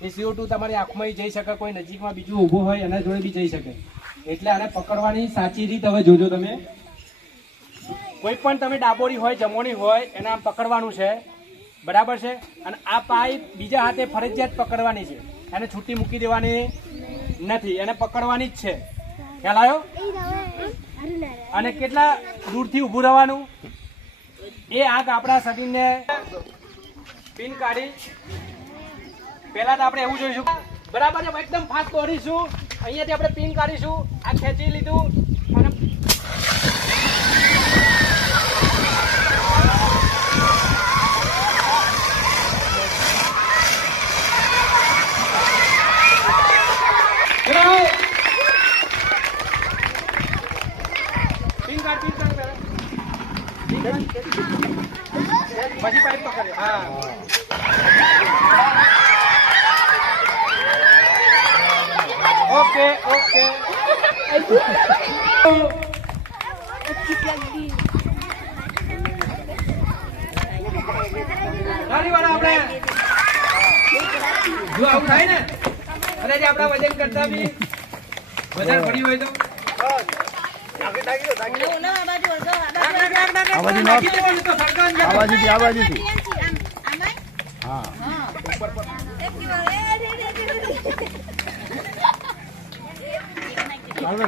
એ CO2 તમારી આંખમાં જઈ શકે, કોઈ નજીકમાં બીજું ઊભું હોય એના જોડે બી જઈ શકે. એટલે આને પકડવાની સાચી રીત હવે જોજો તમે. કોઈ પણ તમે ડાબોડી હોય જમોડી હોય એને આમ પકડવાનું છે, બરાબર છે. અને આ પાઇપ બીજા હાથે ફરજિયાત પકડવાની છે, એને છૂટી મૂકી દેવાની નથી, એને પકડવાની જ છે. ખ્યાલ આવ્યો? અને કેટલા દૂરથી ઊભું રહેવાનું એ આગ આપણા શરીરને પિન કાઢી. પહેલા તો આપણે એવું જોઈશું, બરાબર છે. એકદમ ફાસ્ટ દોડીશું, અહીંયાથી આપણે પિન કાઢીશું. આ ખેંચી લીધું અને પછી પાઇપ પકડે. હા, ઓકે ઓકે. ઘણી વાર આપણે જો આવું થાય ને, અને જે આપણા વજન કરતા બી વજન પડી હોય તો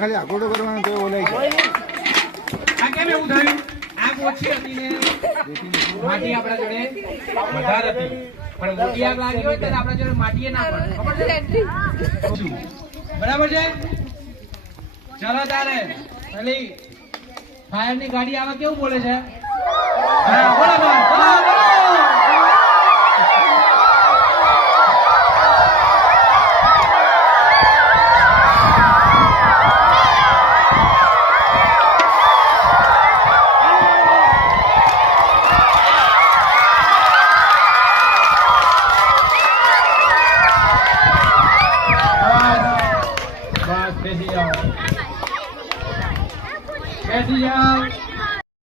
ખાલી આખોટો કરવાનો તો બોલાય છે. આ કેમ એવું થયું? આગ ઓછી હતી ને માટી આપણા જોડે વધારે હતી, પણ મોટી આગ લાગી હોય ત્યારે આપણા જોડે માટીએ ના પડે. ખબર છે? બરાબર છે. ચાલો તારે પેલી ફાયર ની ગાડી આવે કેવું બોલે છે? હા, બોલો બોલો બોલો. બેસી જાઓ.